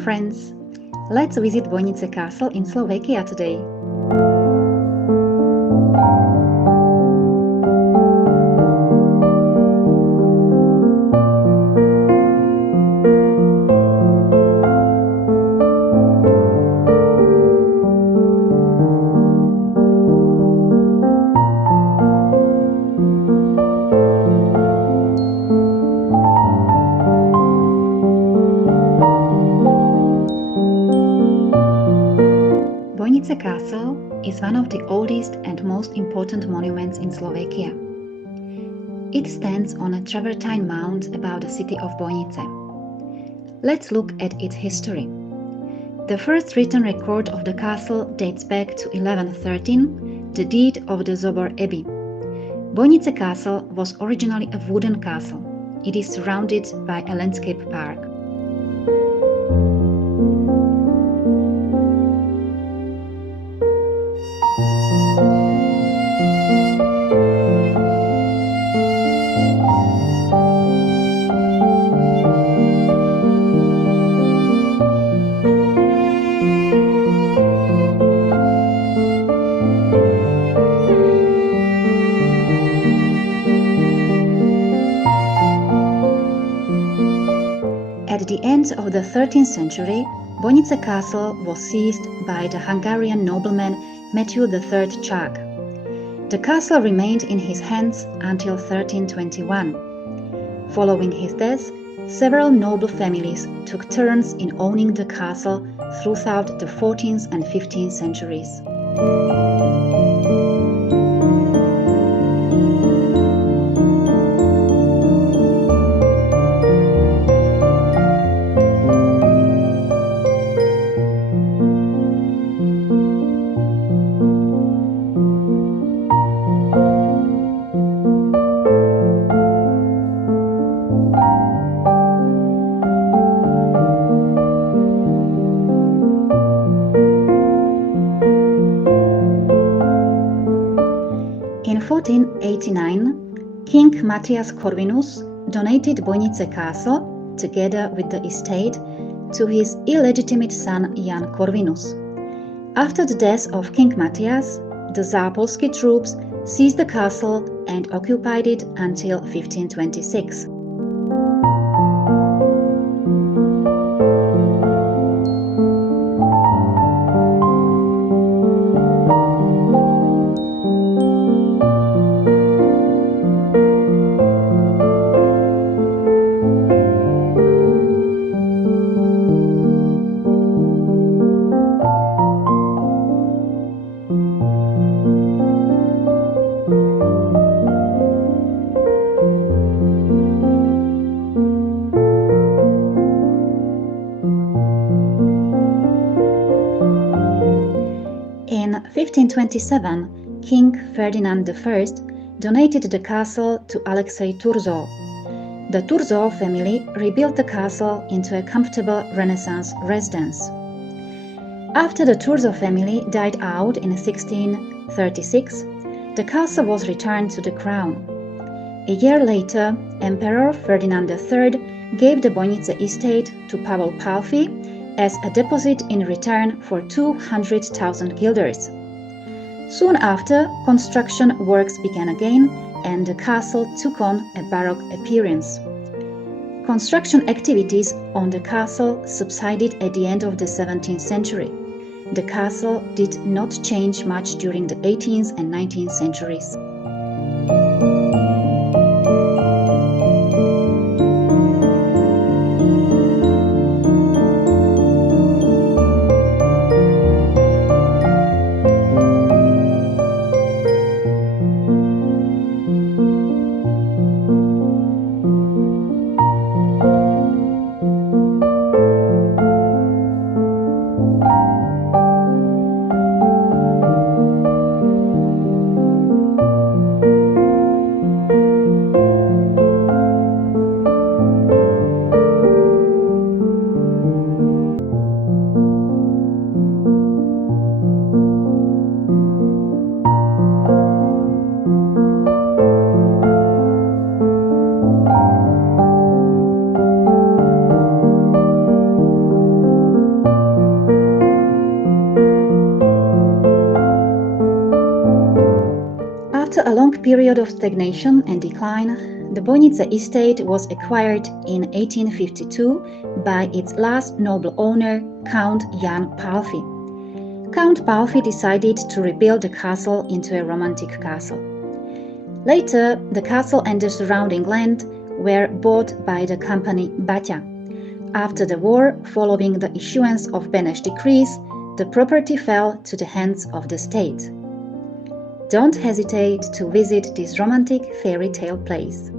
friends! Let's visit Bojnice Castle in Slovakia today. Bojnice Castle is one of the oldest and most important monuments in Slovakia. It stands on a travertine mound above the city of Bojnice. Let's look at its history. The first written record of the castle dates back to 1113, the deed of the Zobor Abbey. Bojnice Castle was originally a wooden castle. It is surrounded by a landscape park. At the end of the 13th century, Bojnice Castle was seized by the Hungarian nobleman Matthew III Czák. The castle remained in his hands until 1321. Following his death, several noble families took turns in owning the castle throughout the 14th and 15th centuries. In 1489, King Matthias Corvinus donated Bojnice Castle, together with the estate, to his illegitimate son Jan Corvinus. After the death of King Matthias, the Zápolsky troops seized the castle and occupied it until 1526. In 1527, King Ferdinand I donated the castle to Alexei Turzov. The Turzov family rebuilt the castle into a comfortable Renaissance residence. After the Turzov family died out in 1636, the castle was returned to the crown. A year later, Emperor Ferdinand III gave the Bojnice estate to Pavel Palffy as a deposit in return for 200,000 guilders. Soon after, construction works began again and the castle took on a Baroque appearance. Construction activities on the castle subsided at the end of the 17th century. The castle did not change much during the 18th and 19th centuries. brief period of stagnation and decline, the Bojnica estate was acquired in 1852 by its last noble owner, Count Jan Palffy. Count Palffy decided to rebuild the castle into a romantic castle. Later, the castle and the surrounding land were bought by the company Baťa. After the war, following the issuance of Beneš decrees, the property fell to the hands of the state. Don't hesitate to visit this romantic fairy tale place.